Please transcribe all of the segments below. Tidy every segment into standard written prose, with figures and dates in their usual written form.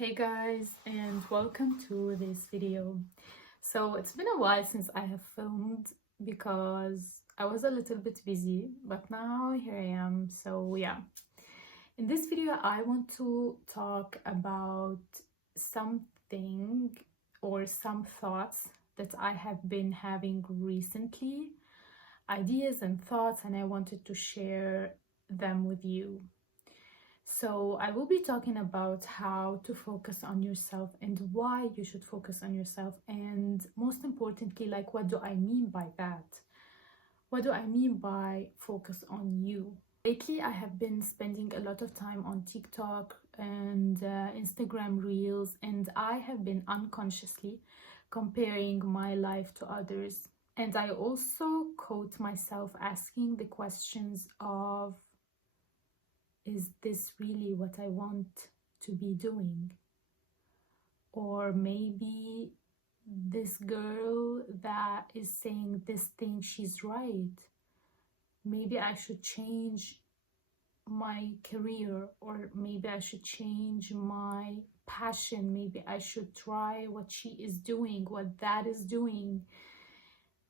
Hey guys, and welcome to this video. So it's been a while since I have filmed because I was a little bit busy, but now here I am. So yeah, in this video I want to talk about something or some thoughts that I have been having recently, ideas and thoughts, and I wanted to share them with you. So I will be talking about how to focus on yourself and why you should focus on yourself, and most importantly, like, what do I mean by that? What do I mean by focus on you? Lately, I have been spending a lot of time on TikTok and Instagram Reels, and I have been unconsciously comparing my life to others. And I also caught myself asking the questions of, is this really what I want to be doing? Or maybe this girl that is saying this thing, she's right. Maybe I should change my career, or maybe I should change my passion. Maybe I should try what she is doing, what that is doing.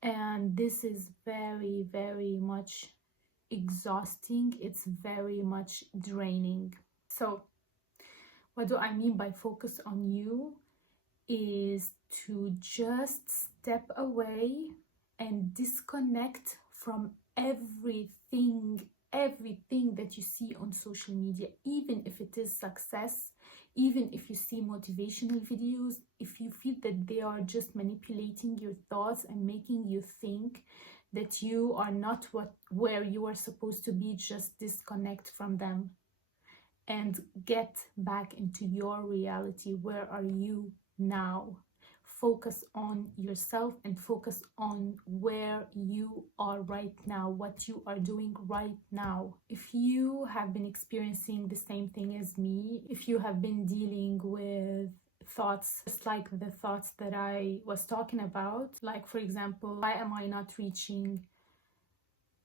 And this is very, very much exhausting. It's very much draining. So what do I mean by focus on you is to just step away and disconnect from everything that you see on social media, even if it is success, even if you see motivational videos, if you feel that they are just manipulating your thoughts and making you think that you are not where you are supposed to be. Just disconnect from them and get back into your reality. Where are you now? Focus on yourself and focus on where you are right now, what you are doing right now. If you have been experiencing the same thing as me, if you have been dealing with thoughts just like the thoughts that I was talking about, like, for example, why am I not reaching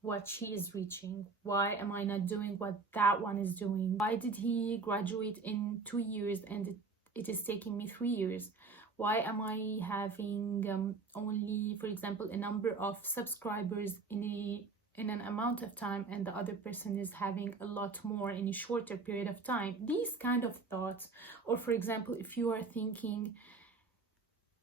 what she is reaching? Why am I not doing what that one is doing? Why did he graduate in 2 years and it is taking me 3 years? Why am I having only, for example, a number of subscribers in an amount of time, and the other person is having a lot more in a shorter period of time? These kind of thoughts. Or, for example, if you are thinking,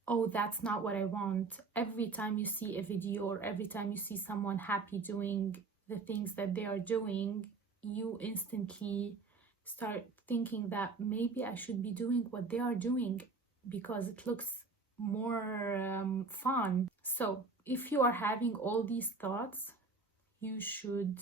oh, that's not what I want, every time you see a video or every time you see someone happy doing the things that they are doing, you instantly start thinking that maybe I should be doing what they are doing because it looks more fun. So if you are having all these thoughts, you should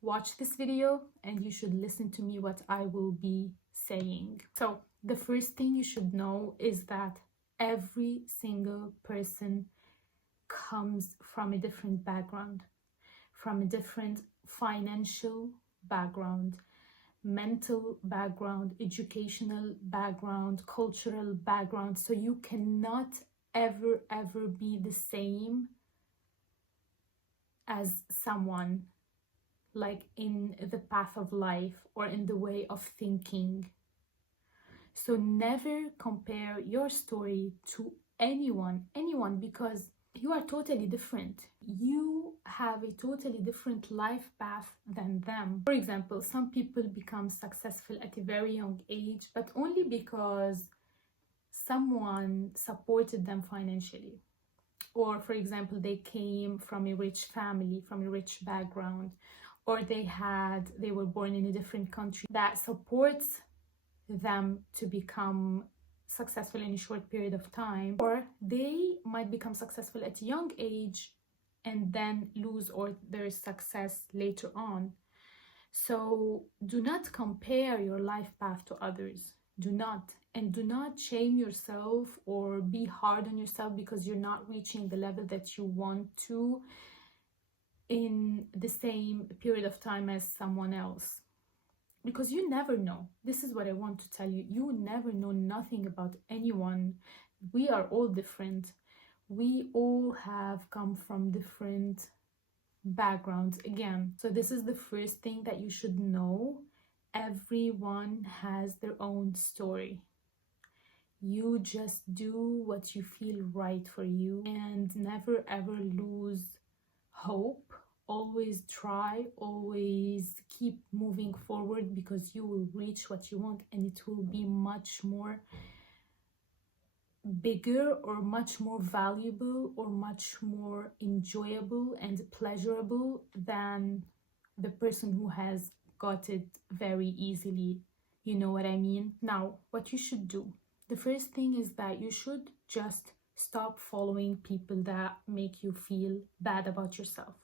watch this video and you should listen to me what I will be saying. So the first thing you should know is that every single person comes from a different background, from a different financial background, mental background, educational background, cultural background. So you cannot ever be the same as someone, like in the path of life or in the way of thinking. So never compare your story to anyone, because you are totally different. You have a totally different life path than them. For example, some people become successful at a very young age, but only because someone supported them financially. Or, for example, they came from a rich family, from a rich background, or they were born in a different country that supports them to become successful in a short period of time. Or they might become successful at a young age and then lose all their success later on. So do not compare your life path to others. Do not. And do not shame yourself or be hard on yourself because you're not reaching the level that you want to in the same period of time as someone else. Because you never know. This is what I want to tell you. You never know nothing about anyone. We are all different. We all have come from different backgrounds again. So this is the first thing that you should know. Everyone has their own story. You just do what you feel right for you, and never ever lose hope. Always try, always keep moving forward, because you will reach what you want, and it will be much more bigger or much more valuable or much more enjoyable and pleasurable than the person who has got it very easily. You know what I mean? Now, what you should do, the first thing is that you should just stop following people that make you feel bad about yourself.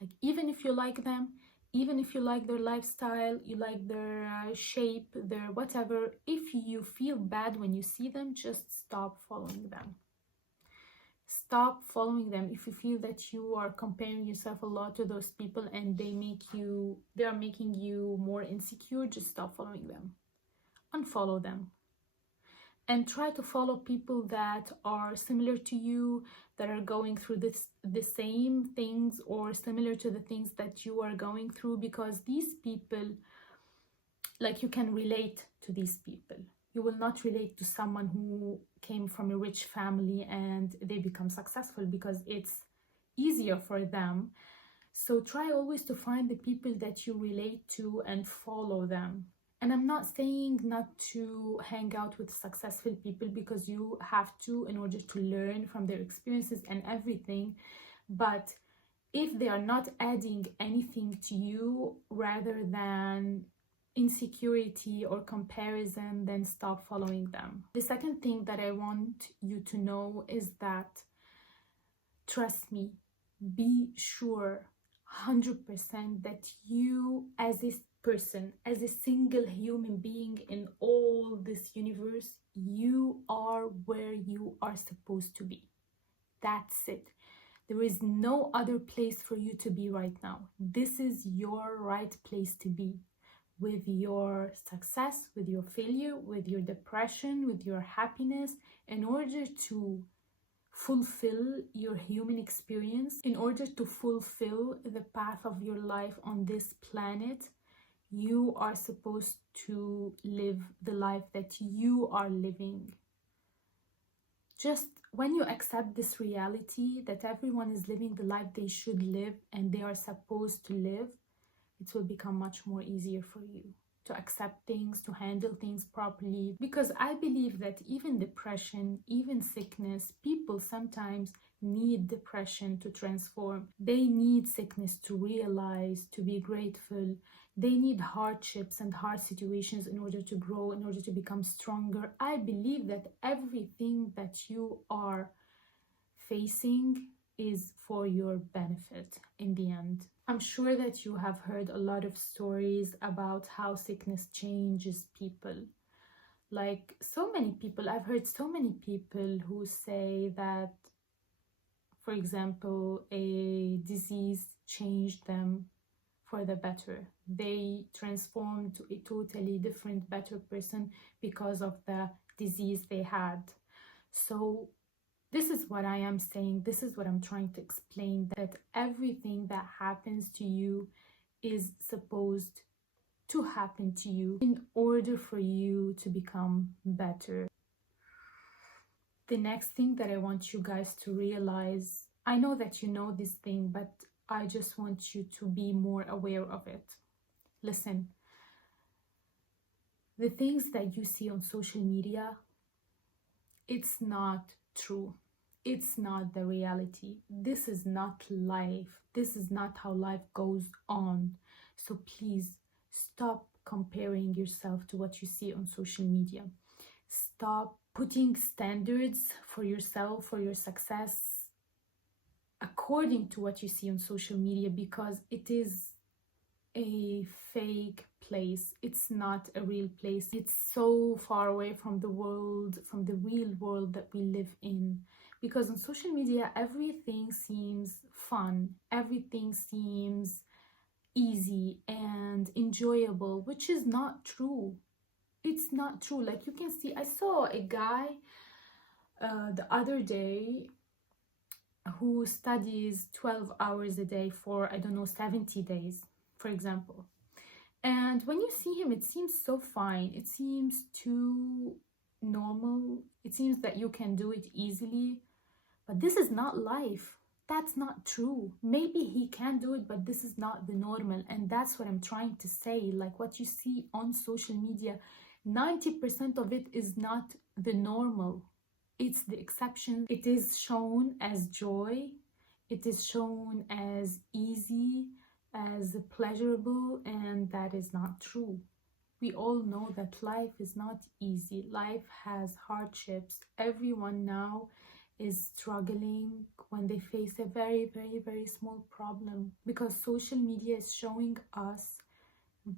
Like, even if you like them, even if you like their lifestyle, you like their shape, their whatever, if you feel bad when you see them, just stop following them. Stop following them. If you feel that you are comparing yourself a lot to those people and they are making you more insecure, just stop following them. Unfollow them. And try to follow people that are similar to you, that are going through the same things or similar to the things that you are going through, because these people, like, you can relate to these people. You will not relate to someone who came from a rich family and they become successful, because it's easier for them. So try always to find the people that you relate to and follow them. And I'm not saying not to hang out with successful people, because you have to, in order to learn from their experiences and everything. But if they are not adding anything to you rather than insecurity or comparison, then stop following them. The second thing that I want you to know is that, trust me, be sure 100% that you, as a person, as a single human being in all this universe, you are where you are supposed to be. That's it. There is no other place for you to be right now. This is your right place to be, with your success, with your failure, with your depression, with your happiness, in order to fulfill your human experience, in order to fulfill the path of your life on this planet. You are supposed to live the life that you are living. Just when you accept this reality that everyone is living the life they should live and they are supposed to live, it will become much more easier for you to accept things, to handle things properly. Because I believe that even depression, even sickness, people sometimes need depression to transform. They need sickness to realize, to be grateful. They need hardships and hard situations in order to grow, in order to become stronger. I believe that everything that you are facing is for your benefit in the end. I'm sure that you have heard a lot of stories about how sickness changes people. Like, so many people, I've heard so many people who say that, for example, a disease changed them for the better. They transformed to a totally different, better person because of the disease they had. So this is what I am saying. This is what I'm trying to explain, that everything that happens to you is supposed to happen to you in order for you to become better. The next thing that I want you guys to realize, I know that you know this thing, but I just want you to be more aware of it. Listen, the things that you see on social media, it's not true. It's not the reality. This is not life. This is not how life goes on. So please stop comparing yourself to what you see on social media. Stop putting standards for yourself, for your success, according to what you see on social media, because it is a fake place. It's not a real place. It's so far away from the world, from the real world that we live in. Because on social media, everything seems fun, everything seems easy and enjoyable, which is not true. It's not true. Like, you can see, I saw a guy the other day who studies 12 hours a day for, I don't know, 70 days, for example. And when you see him, it seems so fine. It seems too normal It seems that you can do it easily, but this is not life. That's not true. Maybe he can do it, but this is not the normal. And that's what I'm trying to say. Like what you see on social media, 90% of it is not the normal. It's the exception. It is shown as joy. It is shown as easy, as pleasurable, and that is not true. We all know that life is not easy. Life has hardships. Everyone now is struggling when they face a very, very, very small problem, because social media is showing us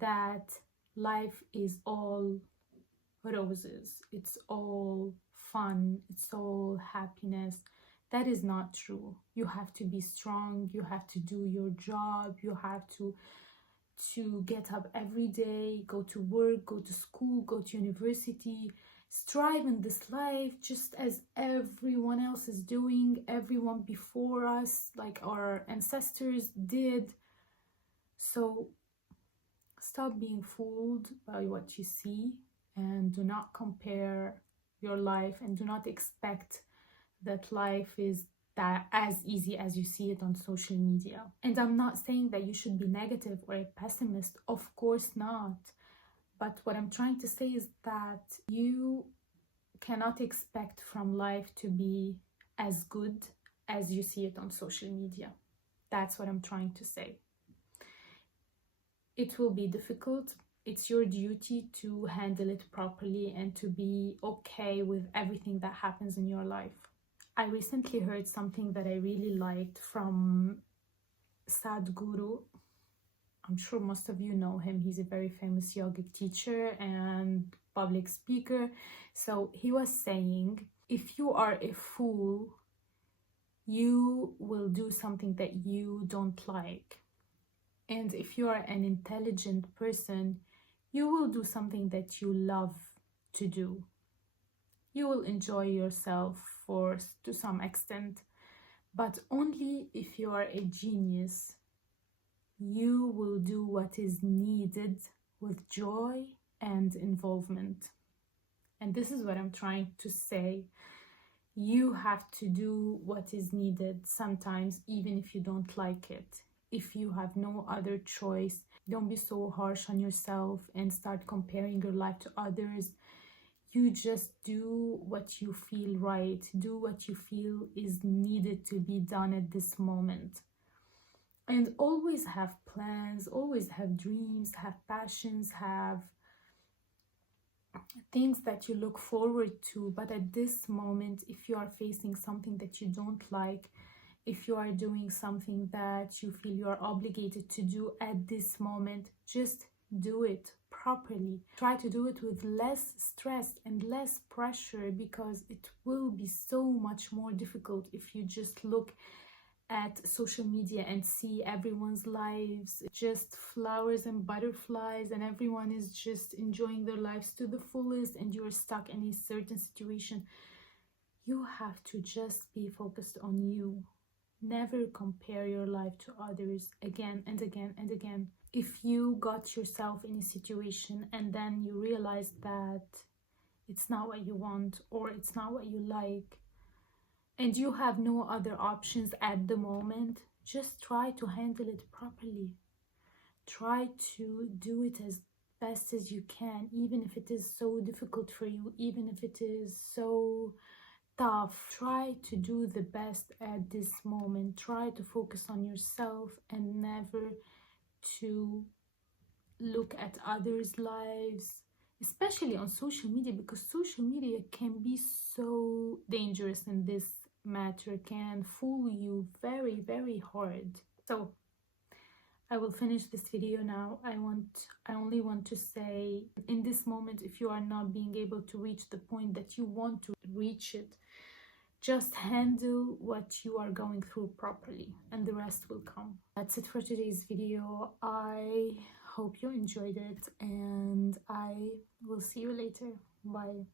that life is all roses, it's all fun, it's all happiness. That is not true. You have to be strong, you have to do your job, you have to get up every day, go to work, go to school, go to university, strive in this life just as everyone else is doing, everyone before us, like our ancestors did. So stop being fooled by what you see, and do not compare your life, and do not expect that life is that as easy as you see it on social media. And I'm not saying that you should be negative or a pessimist, of course not. But what I'm trying to say is that you cannot expect from life to be as good as you see it on social media. That's what I'm trying to say. It will be difficult. It's your duty to handle it properly and to be okay with everything that happens in your life. I recently heard something that I really liked from Sadhguru. I'm sure most of you know him. He's a very famous yogic teacher and public speaker. So he was saying, if you are a fool, you will do something that you don't like. And if you are an intelligent person, you will do something that you love to do. You will enjoy yourself to some extent, but only if you are a genius. You will do what is needed with joy and involvement. And this is what I'm trying to say. You have to do what is needed sometimes, even if you don't like it. If you have no other choice, don't be so harsh on yourself and start comparing your life to others. You just do what you feel right. Do what you feel is needed to be done at this moment. And always have plans, always have dreams, have passions, have things that you look forward to. But at this moment, if you are facing something that you don't like, if you are doing something that you feel you are obligated to do at this moment, just do it properly. Try to do it with less stress and less pressure, because it will be so much more difficult if you just look at social media and see everyone's lives just flowers and butterflies, and everyone is just enjoying their lives to the fullest, and you're stuck in a certain situation. You have to just be focused on you. Never compare your life to others again and again and again. If you got yourself in a situation and then you realize that it's not what you want or it's not what you like, and you have no other options at the moment, just try to handle it properly. Try to do it as best as you can, even if it is so difficult for you, even if it is so tough. Try to do the best at this moment. Try to focus on yourself and never to look at others' lives, especially on social media, because social media can be so dangerous in this matter, can fool you very, very hard. So I will finish this video now. I only want to say, in this moment, if you are not being able to reach the point that you want to reach it, just handle what you are going through properly, and the rest will come. That's it for today's video. I hope you enjoyed it, and I will see you later. Bye.